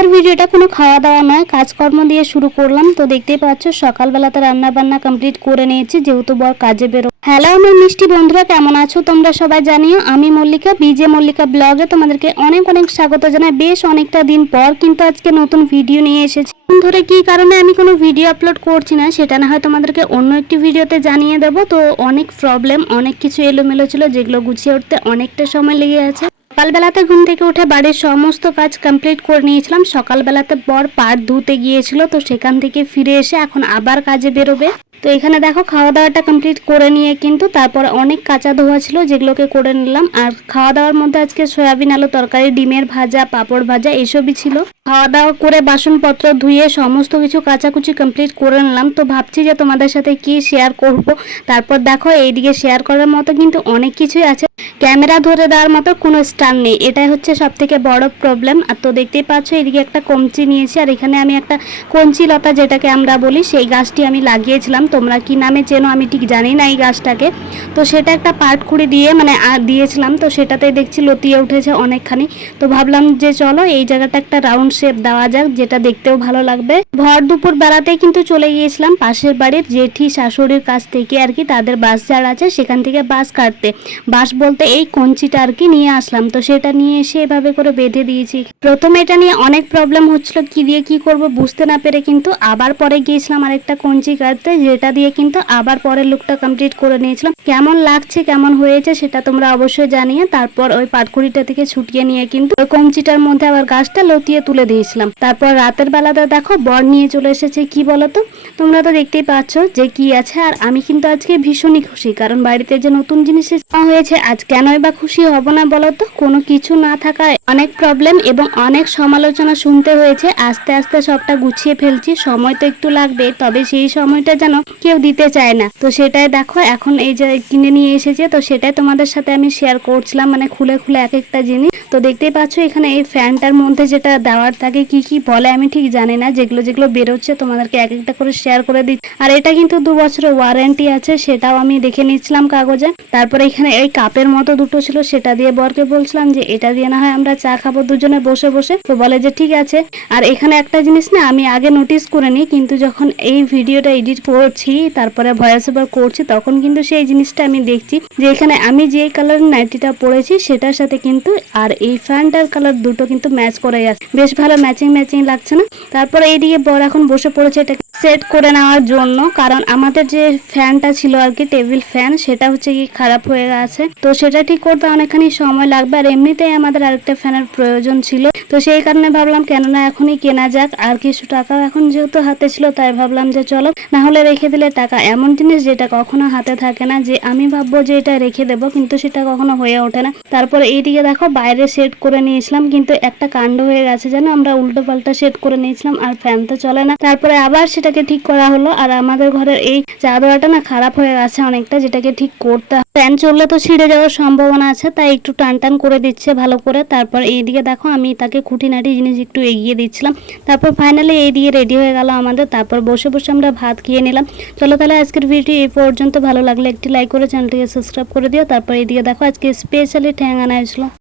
আজকের ভিডিওটা কোনো খাওয়া দাওয়া নয়, কাজকর্ম দিয়ে শুরু করলাম। তো দেখতেই পাচ্ছ সকালবেলাতে রান্না বান্না কমপ্লিট করে নিয়েছি, যেহেতু বর কাজে বেরো। হ্যালো আমার মিষ্টি বন্ধুরা, কেমন আছো তোমরা সবাই? জানিও। আমি মল্লিকা, বিজে মল্লিকা ব্লগে তোমাদেরকে অনেক অনেক স্বাগত জানাই। বেশ অনেকটা দিন পর কিন্তু আজকে নতুন ভিডিও নিয়ে এসেছি। ধরে কি কারণে আমি কোনো ভিডিও আপলোড করছি না সেটা না হয় তোমাদেরকে অন্য একটি ভিডিওতে জানিয়ে দেবো। তো অনেক প্রবলেম, অনেক কিছু এলোমেলো ছিল, যেগুলো গুছিয়ে উঠতে অনেকটা সময় লেগে আছে। সকালবেলাতে ঘুম থেকে উঠে বাড়ির সমস্ত কাজ কমপ্লিট করে নিয়েছিলাম। সকালবেলাতে বর পাট ধুতে গিয়েছিল, তো সেখান থেকে ফিরে এসে এখন আবার কাজে বেরোবে। তো এখানে দেখো খাওয়া দাওয়াটা কমপ্লিট করে নিয়ে কিন্তু তারপর অনেক কাঁচা ধোয়া ছিল, যেগুলোকে করে নিলাম। আর খাওয়া দাওয়ার মধ্যে আজকে সয়াবিন আলু তরকারি, ডিমের ভাজা, পাঁপড় ভাজা এসবই ছিল। খাওয়া দাওয়া করে বাসনপত্র ধুয়ে সমস্ত কিছু কাচাকুচি কমপ্লিট করে নিলাম। তো ভাবছি যে তোমাদের সাথে কি শেয়ার করব। তারপর দেখো এইদিকে শেয়ার করার মতো কিন্তু অনেক কিছুই আছে, ক্যামেরা ধরে দেওয়ার মতো কোনো স্ট্যান্ড নেই, এটাই হচ্ছে সব থেকে বড় প্রবলেম। আর তো দেখতেই পাচ্ছ এদিকে একটা কঞ্চি নিয়েছি, আর এখানে আমি একটা কঞ্চি লতা যেটাকে আমরা বলি সেই গাছটি আমি লাগিয়েছিলাম। তোমরা কি নামে চেনো আমি ঠিক জানি না এই গাছটাকে। তো সেটা একটা পাটখুড়ি দিয়ে দিয়েছিলাম, তো সেটাতে দেখছি লতিয়ে উঠেছে অনেকখানি। তো ভাবলাম যে চলো এই জায়গাটা একটা রাউন্ড শেপ দেওয়া যাক, যেটা দেখতেও ভালো লাগবে। ভর দুপুর বেড়াতেই কিন্তু চলে গিয়েছিলাম পাশের বাড়ির জেঠি শাশুড়ির কাছ থেকে আর কি, তাদের বাঁশ ঝাড় আছে সেখান থেকে বাঁশ কাটতে। বাঁশ বলতে এই কঞ্চিটা আর কি নিয়ে আসলাম। তো সেটা নিয়ে এসে এভাবে করে বেঁধে দিয়েছি। প্রথমে এটা নিয়ে অনেক প্রবলেম হচ্ছিল, কি দিয়ে কি করব বুঝতে না পেরে কিন্তু আবার পরে গিয়েছিলাম আরেকটা কঞ্চি কাটতে, যেটা দিয়ে কিন্তু আবার পরের লুকটা কমপ্লিট করে নিয়েছিলাম। কেমন লাগছে কেমন হয়েছে সেটা তোমরা অবশ্যই জানিয়ে। তারপর ওই পাটখুড়িটা থেকে ছুটিয়ে নিয়ে কিন্তু ওই কঞ্চিটার মধ্যে আবার গাছটা লতিয়ে তুলে দিয়েছিলাম। তারপর রাতের বেলাতে দেখো বর নিয়ে চলে এসেছে কি বলতো, তোমরা তো দেখতেই পাচ্ছ যে কি আছে। আর আমি কিন্তু আজকে ভীষণই খুশি, কারণ বাড়িতে যে নতুন জিনিস হয়েছে, আজ কেনই বা খুশি হব না বলতো। কোনো কিছু না থাকায় অনেক প্রবলেম এবং অনেক সমালোচনা শুনতে হয়েছে। আস্তে আস্তে সবটা গুছিয়ে ফেলছি, সময় তো একটু লাগবে, তবে সেই সময়টা যেন কেউ দিতে চায় না। তো সেটাই দেখো এখন এই যে কিনে নিয়ে এসেছে, তো সেটাই তোমাদের সাথে আমি শেয়ার করছিলাম, খুলে খুলে এক একটা জিনিস। তো দেখতেই পাচ্ছ এখানে এই ফ্যানটার মধ্যে যেটা দেওয়ার থাকে কি কি বলে আমি ঠিক জানি না, যেগুলো যেগুলো বেরোচ্ছে তোমাদেরকে এক একটা করে শেয়ার করে দিচ্ছি। আর এটা কিন্তু 2 বছরের ওয়ারেন্টি আছে, সেটাও আমি দেখে নিচ্ছিলাম কাগজে। তারপরে এখানে এই কাপের মতো দুটো ছিল, সেটা দিয়ে বরকে বলছিলাম যে এটা দিয়ে না হয় আমরা চা খাবো দুজনে বসে বসে। তো বলে যে ঠিক আছে। আর এখানে একটা জিনিস না আমি আগে নোটিস করিনি, কিন্তু যখন এই ভিডিওটা এডিট করছি তারপরে ভয়েস ওভার করছি তখন কিন্তু সেই জিনিসটা আমি দেখছি, যে এখানে আমি যে কালারের নাইটিটা পরেছি সেটার সাথে কিন্তু আর এই ফ্যানটার কালার দুটো কিন্তু ম্যাচ করে যাচ্ছে, বেশ ভালো ম্যাচিং ম্যাচিং লাগছে না। তারপরে এইদিকে বর এখন বসে পড়েছে এটাকে সেট করে নেওয়ার জন্য, কারণ আমাদের যে ফ্যানটা ছিল আর কি টেবিল ফ্যান, সেটা হচ্ছে কি খারাপ হয়ে গেছে। তো সেটা ঠিক করতে অনেকখানি সময় লাগবে, আর এমনিতেই আমাদের আরেকটা ফ্যানের প্রয়োজন ছিল। তো সেই কারণে ভাবলাম কেননা এখনই কেনা যাক, আর কিছু টাকা এখন যেহেতু হাতে ছিল তাই ভাবলাম যে চলো, না হলে রেখে দিলে টাকা এমন জিনিস যেটা কখনো হাতে থাকে না, যে আমি ভাববো যে এটা রেখে দেবো কিন্তু সেটা কখনো হয়ে ওঠে না। তারপরে এইদিকে দেখো বাইরে সেট করে নিয়েছিলাম, কিন্তু একটা কাণ্ড হয়ে গেছে জানো, আমরা উল্টো পাল্টা সেট করে নিয়েছিলাম আর ফ্যান তো চলে না। তারপরে আবার সেটাকে ঠিক করা হলো। আর আমাদের ঘরের এই চাদরটা না খারাপ হয়ে গেছে অনেকটা, যেটাকে ঠিক করতে ফ্যান চললে তো ছিঁড়ে যাওয়ার সম্ভাবনা আছে, তাই একটু টান টান করে দিচ্ছে ভালো করে। তারপর এইদিকে দেখো আমি তাকে খুঁটিনাটি জিনিস একটু এগিয়ে দিচ্ছিলাম। তারপর ফাইনালি এইদিকে রেডি হয়ে গেল আমাদের। তারপর বসে বসে আমরা ভাত খেয়ে নিলাম। চলো তাহলে আজকের ভিডিও এই পর্যন্ত, ভালো লাগলে একটি লাইক করে চ্যানেলটিকে সাবস্ক্রাইব করে দিও। তারপর এইদিকে দেখো আজকে স্পেশালি ঠ্যাং আনা হয়েছিল।